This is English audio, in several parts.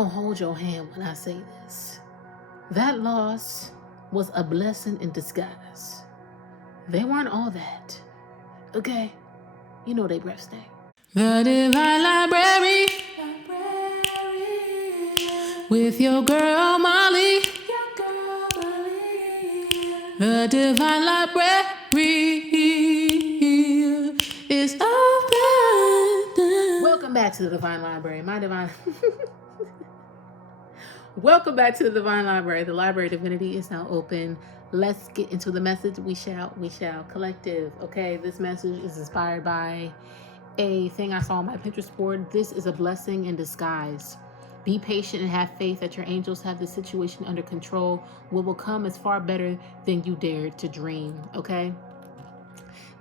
going to hold your hand when I say this. That loss was a blessing in disguise. They weren't all that. Okay? You know they breath stink. The Divine Library with your girl Molly. The Divine Library is open. Welcome back to the Divine Library. Welcome back to the Divine Library. The Library of Divinity is now open. Let's get into the message. We shall collective. Okay, this message is inspired by a thing I saw on my Pinterest board. This is a blessing in disguise. Be patient and have faith that your angels have the situation under control. What will come is far better than you dared to dream. Okay,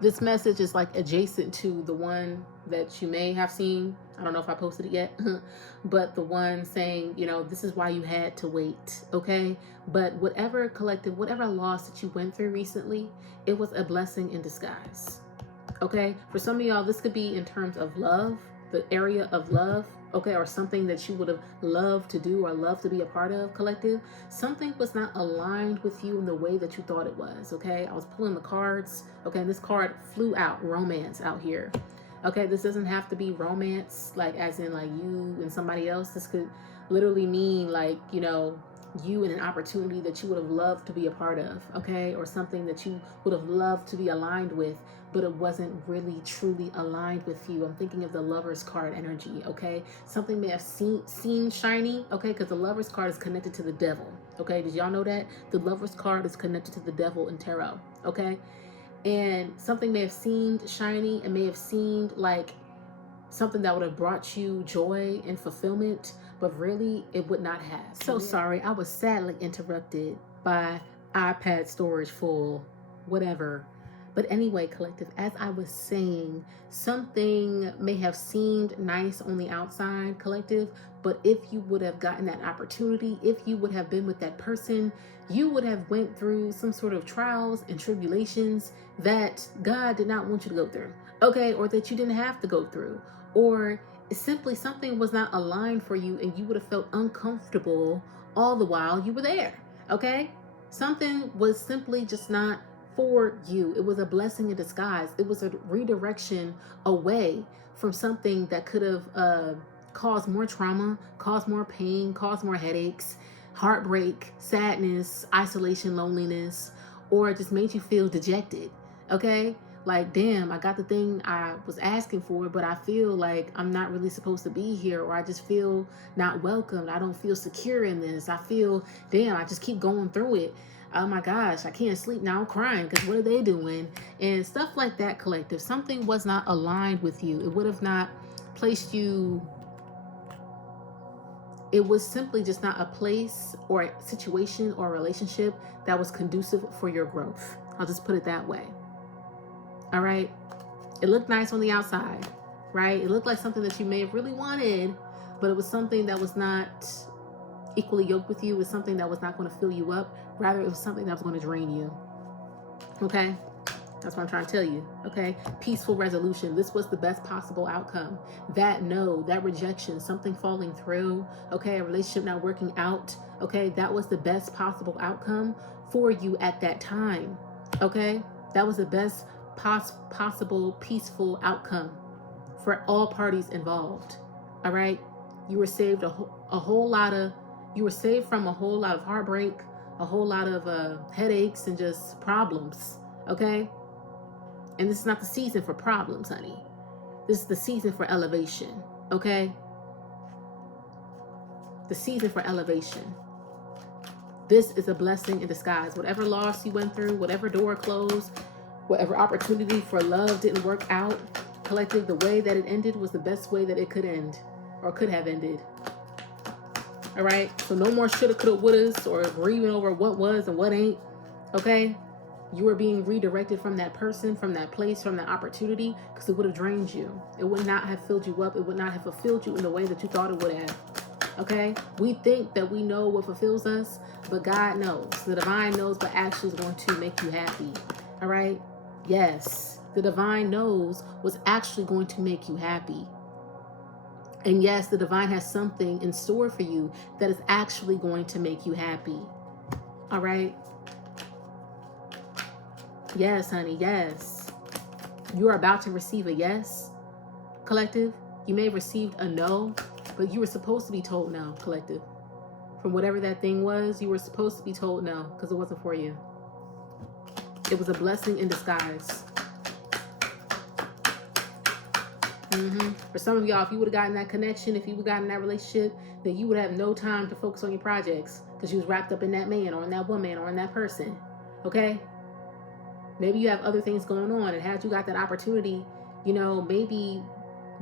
this message is like adjacent to the one that you may have seen. I don't know if I posted it yet, but the one saying, you know, this is why you had to wait, okay? But whatever collective, whatever loss that you went through recently, it was a blessing in disguise, okay? For some of y'all, this could be in terms of love, the area of love, okay? Or something that you would have loved to do or loved to be a part of, collective. Something was not aligned with you in the way that you thought it was, okay? I was pulling the cards, okay? And this card flew out, romance out here. Okay, this doesn't have to be romance, like as in like you and somebody else. This could literally mean like, you know, you and an opportunity that you would have loved to be a part of, okay? Or something that you would have loved to be aligned with, but it wasn't really truly aligned with you. I'm thinking of the Lover's card energy, okay? Something may have seemed shiny, okay? Because the Lover's card is connected to the devil, okay? Did y'all know that? The Lover's card is connected to the devil in tarot, okay? And something may have seemed shiny and may have seemed like something that would have brought you joy and fulfillment, but really it would not have. So sorry, I was sadly interrupted by iPad storage full, whatever. But anyway, collective, as I was saying, something may have seemed nice on the outside, collective, but if you would have gotten that opportunity, if you would have been with that person, you would have went through some sort of trials and tribulations that God did not want you to go through, okay? Or that you didn't have to go through, or simply something was not aligned for you and you would have felt uncomfortable all the while you were there, okay? Something was simply just not for you. It was a blessing in disguise. It was a redirection away from something that could have caused more trauma, caused more pain, caused more headaches, heartbreak, sadness, isolation, loneliness, or it just made you feel dejected, okay? Like, damn, I got the thing I was asking for, but I feel like I'm not really supposed to be here, or I just feel not welcomed. I don't feel secure in this. I feel, damn, I just keep going through it. Oh my gosh, I can't sleep now, I'm crying because what are they doing? And stuff like that, collective. Something was not aligned with you. It would have not placed you. It was simply just not a place or a situation or a relationship that was conducive for your growth. I'll just put it that way. All right. It looked nice on the outside, right? It looked like something that you may have really wanted, but it was something that was not equally yoked with you. It was something that was not going to fill you up. Rather, it was something that was going to drain you. Okay? That's what I'm trying to tell you. Okay? Peaceful resolution. This was the best possible outcome. That no, that rejection, something falling through, okay, a relationship not working out, okay, that was the best possible outcome for you at that time. Okay? That was the best possible peaceful outcome for all parties involved. All right? You were saved you were saved from a whole lot of heartbreak, a whole lot of headaches and just problems, okay? And this is not the season for problems, honey. This is the season for elevation, okay? The season for elevation. This is a blessing in disguise. Whatever loss you went through, whatever door closed, whatever opportunity for love didn't work out, collective, the way that it ended was the best way that it could end or could have ended. All right, so no more shoulda, coulda, wouldas, or grieving over what was and what ain't, okay? You are being redirected from that person, from that place, from that opportunity, because it would have drained you. It would not have filled you up. It would not have fulfilled you in the way that you thought it would have, okay? We think that we know what fulfills us, but God knows. The divine knows what actually is going to make you happy, all right? Yes, the divine knows what's actually going to make you happy. And yes, the divine has something in store for you that is actually going to make you happy. All right? Yes, honey, yes. You're about to receive a yes, collective. You may have received a no, but you were supposed to be told no, collective. From whatever that thing was, you were supposed to be told no because it wasn't for you. It was a blessing in disguise. For some of y'all, if you would have gotten that connection, if you would have gotten that relationship, then you would have no time to focus on your projects because you was wrapped up in that man or in that woman or in that person. Okay? Maybe you have other things going on, and had you got that opportunity, you know, maybe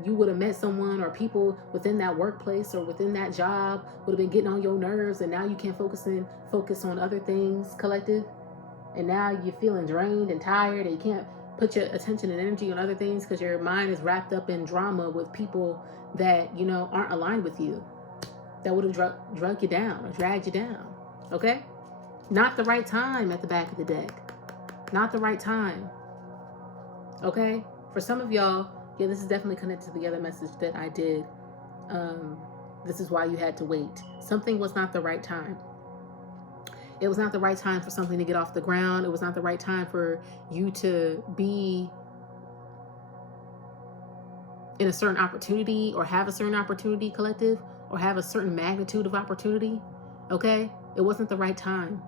you would have met someone or people within that workplace or within that job would have been getting on your nerves, and now you can't focus on other things, collective. And now you're feeling drained and tired, and you can't put your attention and energy on other things because your mind is wrapped up in drama with people that, you know, aren't aligned with you, that would have drug you down or dragged you down. Okay? Not the right time at the back of the deck. Not the right time. Okay? For some of y'all, yeah, this is definitely connected to the other message that I did. This is why you had to wait. Something was not the right time. It was not the right time for something to get off the ground. It was not the right time for you to be in a certain opportunity or have a certain opportunity, collective, or have a certain magnitude of opportunity. Okay? It wasn't the right time.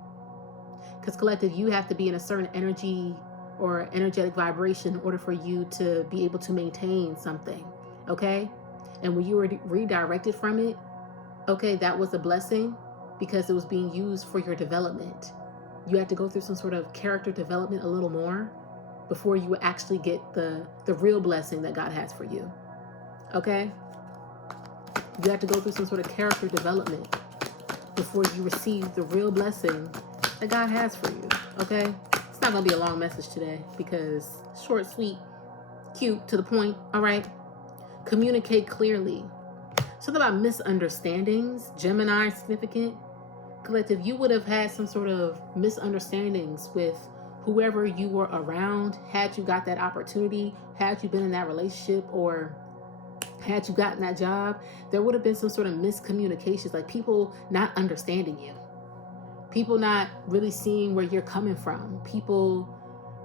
Because collective, you have to be in a certain energy or energetic vibration in order for you to be able to maintain something. Okay? And when you were redirected from it, okay, that was a blessing because it was being used for your development. You had to go through some sort of character development a little more before you would actually get the real blessing that God has for you. Okay? You had to go through some sort of character development before you receive the real blessing that God has for you. Okay? It's not going to be a long message today because short, sweet, cute, to the point. All right? Communicate clearly. Something about misunderstandings. Gemini, significant. Collective, you would have had some sort of misunderstandings with whoever you were around had you got that opportunity, had you been in that relationship, or had you gotten that job. There would have been some sort of miscommunications, like people not understanding you, people not really seeing where you're coming from, people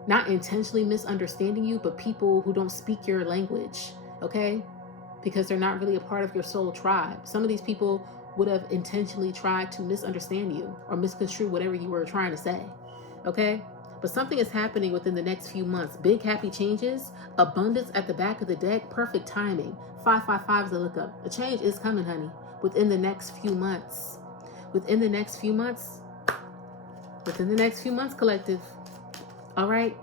not intentionally misunderstanding you, but people who don't speak your language, okay? Because they're not really a part of your soul tribe. Some of these people would have intentionally tried to misunderstand you or misconstrue whatever you were trying to say, okay? But something is happening within the next few months. Big happy changes, abundance at the back of the deck, perfect timing. 555 is a lookup. A change is coming, honey, within the next few months. Within the next few months. Within the next few months, collective. All right?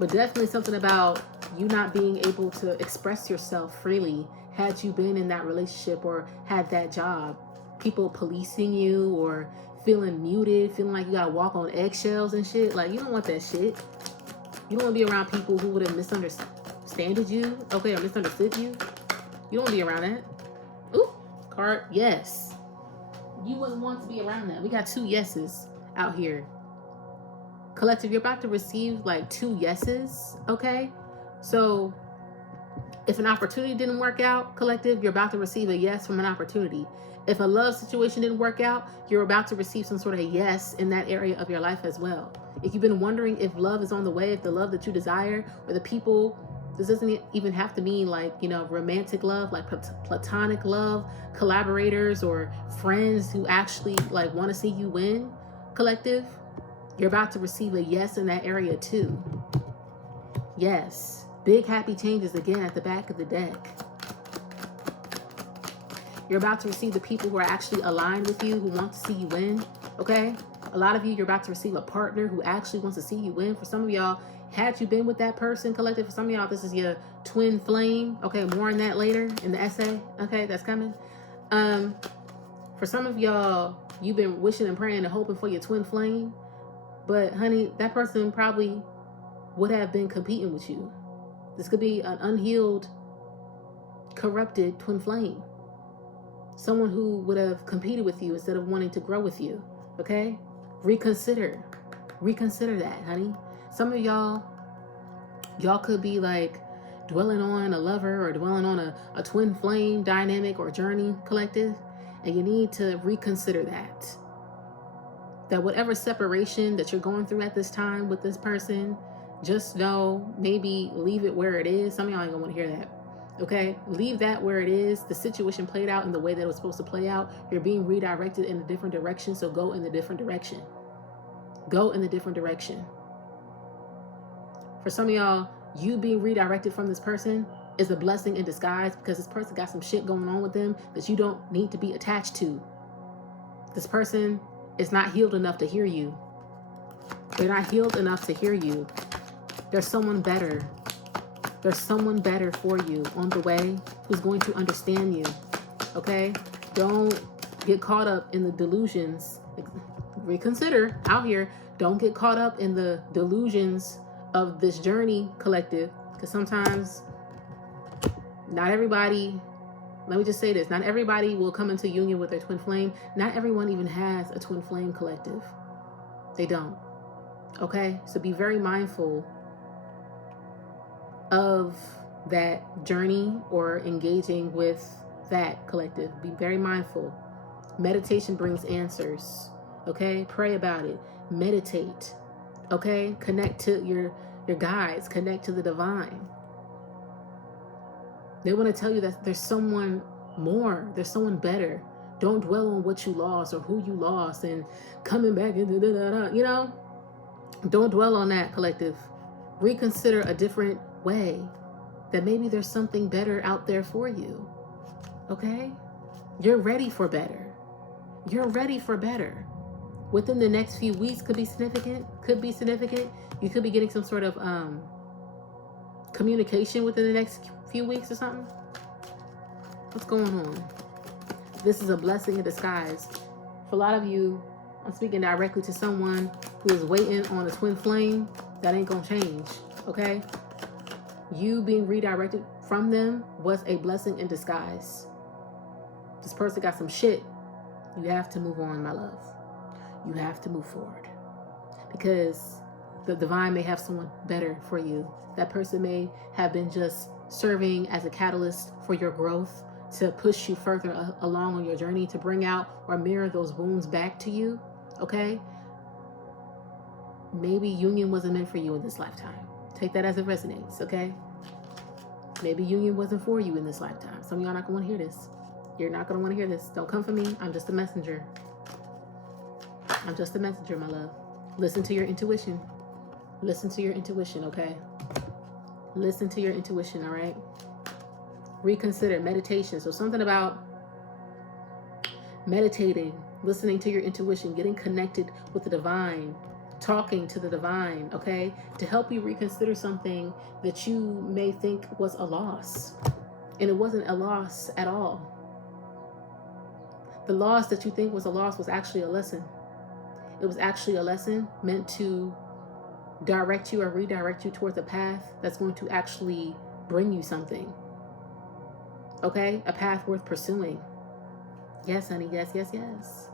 But definitely something about you not being able to express yourself freely had you been in that relationship or had that job. People policing you or feeling muted, feeling like you gotta walk on eggshells and shit. Like, you don't want that shit. You don't want to be around people who would have misunderstood you, okay, or misunderstood you. You don't want to be around that. Ooh, card, yes. You wouldn't want to be around that. We got 2 yeses out here. Collective, you're about to receive like 2 yeses, okay? So if an opportunity didn't work out, collective, you're about to receive a yes from an opportunity. If a love situation didn't work out, you're about to receive some sort of yes in that area of your life as well. If you've been wondering if love is on the way, if the love that you desire, or the people, this doesn't even have to mean like, you know, romantic love, like platonic love, collaborators or friends who actually like want to see you win, collective, you're about to receive a yes in that area too. Yes. Big happy changes again at the back of the deck. You're about to receive the people who are actually aligned with you, who want to see you win, okay? A lot of you, you're about to receive a partner who actually wants to see you win. For some of y'all, had you been with that person, collective, for some of y'all, this is your twin flame. Okay, more on that later in the essay. Okay, that's coming. For some of y'all, you've been wishing and praying and hoping for your twin flame. But honey, that person probably would have been competing with you. This could be an unhealed, corrupted twin flame. Someone who would have competed with you instead of wanting to grow with you. Okay? Reconsider. Reconsider that, honey. Some of y'all could be like dwelling on a lover or dwelling on a twin flame dynamic or journey, collective. And you need to reconsider that whatever separation that you're going through at this time with this person, just know, maybe leave it where it is. Some of y'all ain't gonna want to hear that. Okay, leave that where it is. The situation played out in the way that it was supposed to play out. You're being redirected in a different direction, so go in the different direction. Go in the different direction. For some of y'all, you being redirected from this person is a blessing in disguise, because this person got some shit going on with them that you don't need to be attached to. This person is not healed enough to hear you. They're not healed enough to hear you. There's someone better. There's someone better for you on the way who's going to understand you. Okay? Don't get caught up in the delusions. Reconsider out here. Don't get caught up in the delusions of this journey, collective. Because sometimes not everybody, let me just say this, not everybody will come into union with their twin flame. Not everyone even has a twin flame, collective. They don't. Okay? So be very mindful of that journey or engaging with that, collective. Be very mindful. Meditation brings answers. Okay? Pray about it. Meditate. Okay? Connect to your guides. Connect to the divine. They want to tell you that there's someone more. There's someone better. Don't dwell on what you lost or who you lost and coming back and you know? Don't dwell on that, collective. Reconsider a different way, that maybe there's something better out there for you. Okay? You're ready for better. You're ready for better. Within the next few weeks could be significant. Could be significant. You could be getting some sort of communication within the next few weeks or something. What's going on? This is a blessing in disguise. For a lot of you, I'm speaking directly to someone who is waiting on a twin flame. That ain't gonna change. Okay? You being redirected from them was a blessing in disguise. This person got some shit. You have to move on, my love. You have to move forward, because the divine may have someone better for you. That person may have been just serving as a catalyst for your growth, to push you further along on your journey, to bring out or mirror those wounds back to you. Okay? Maybe union wasn't meant for you in this lifetime. Take that as it resonates, okay? Maybe union wasn't for you in this lifetime. Some of y'all not going to want to hear this. You're not going to want to hear this. Don't come for me. I'm just a messenger. I'm just a messenger, my love. Listen to your intuition. Listen to your intuition, okay? Listen to your intuition, all right? Reconsider meditation. So something about meditating, listening to your intuition, getting connected with the divine, talking to the divine, okay, to help you reconsider something that you may think was a loss. And it wasn't a loss at all. The loss that you think was a loss was actually a lesson. It was actually a lesson meant to direct you or redirect you towards a path that's going to actually bring you something. Okay? A path worth pursuing. Yes, honey. Yes, yes, yes.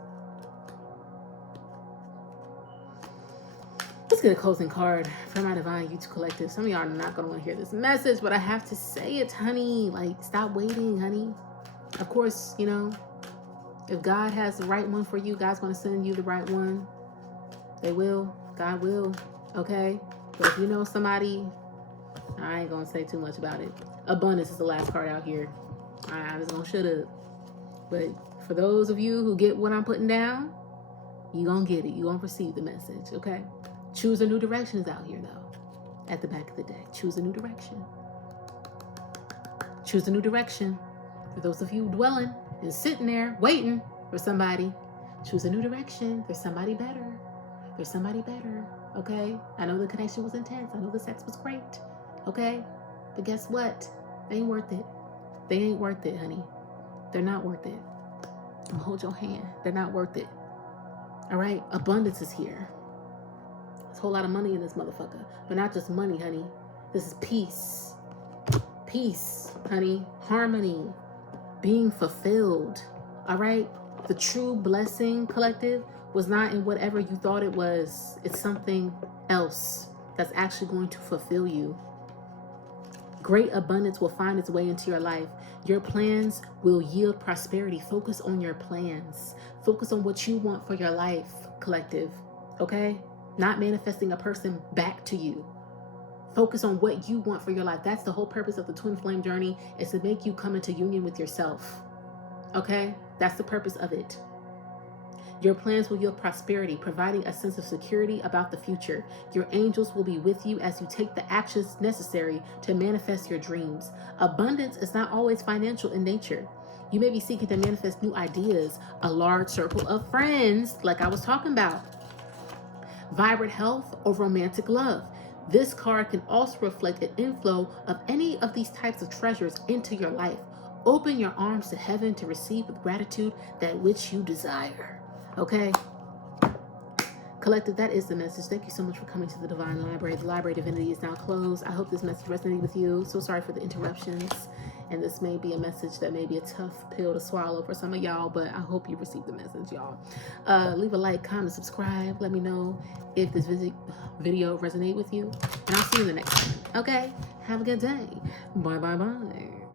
Let's get a closing card for my divine youth collective. Some of y'all are not going to want to hear this message, but I have to say it, honey. Like, stop waiting, honey. Of course, you know, if God has the right one for you, God's going to send you the right one. They will. God will. Okay? But if you know somebody, I ain't going to say too much about it. Abundance is the last card out here. I'm just going to shut up. But for those of you who get what I'm putting down, you going to get it. You going to receive the message. Okay? Choose a new direction is out here, though. At the back of the deck. Choose a new direction. Choose a new direction. For those of you dwelling and sitting there waiting for somebody, choose a new direction. There's somebody better. There's somebody better. Okay? I know the connection was intense. I know the sex was great. Okay? But guess what? They ain't worth it. They ain't worth it, honey. They're not worth it. Hold your hand. They're not worth it. All right? Abundance is here. There's a whole lot of money in this motherfucker. But not just money, honey. This is peace. Peace, honey. Harmony. Being fulfilled. All right? The true blessing, collective, was not in whatever you thought it was. It's something else that's actually going to fulfill you. Great abundance will find its way into your life. Your plans will yield prosperity. Focus on your plans. Focus on what you want for your life, collective. Okay? Not manifesting a person back to you. Focus on what you want for your life. That's the whole purpose of the twin flame journey, is to make you come into union with yourself. Okay? That's the purpose of it. Your plans will yield prosperity, providing a sense of security about the future. Your angels will be with you as you take the actions necessary to manifest your dreams. Abundance is not always financial in nature. You may be seeking to manifest new ideas, a large circle of friends, like I was talking about, vibrant health, or romantic love. This card can also reflect an inflow of any of these types of treasures into your life. Open your arms to heaven to receive with gratitude that which you desire. Okay, collective, that is the message. Thank you so much for coming to the Divine Library. The Library Divinity is now closed. I hope this message resonated with you. So sorry for the interruptions. And this may be a message that may be a tough pill to swallow for some of y'all, but I hope you received the message, y'all. Leave a like, comment, subscribe. Let me know if this video resonated with you. And I'll see you in the next one. Okay, have a good day. Bye, bye, bye.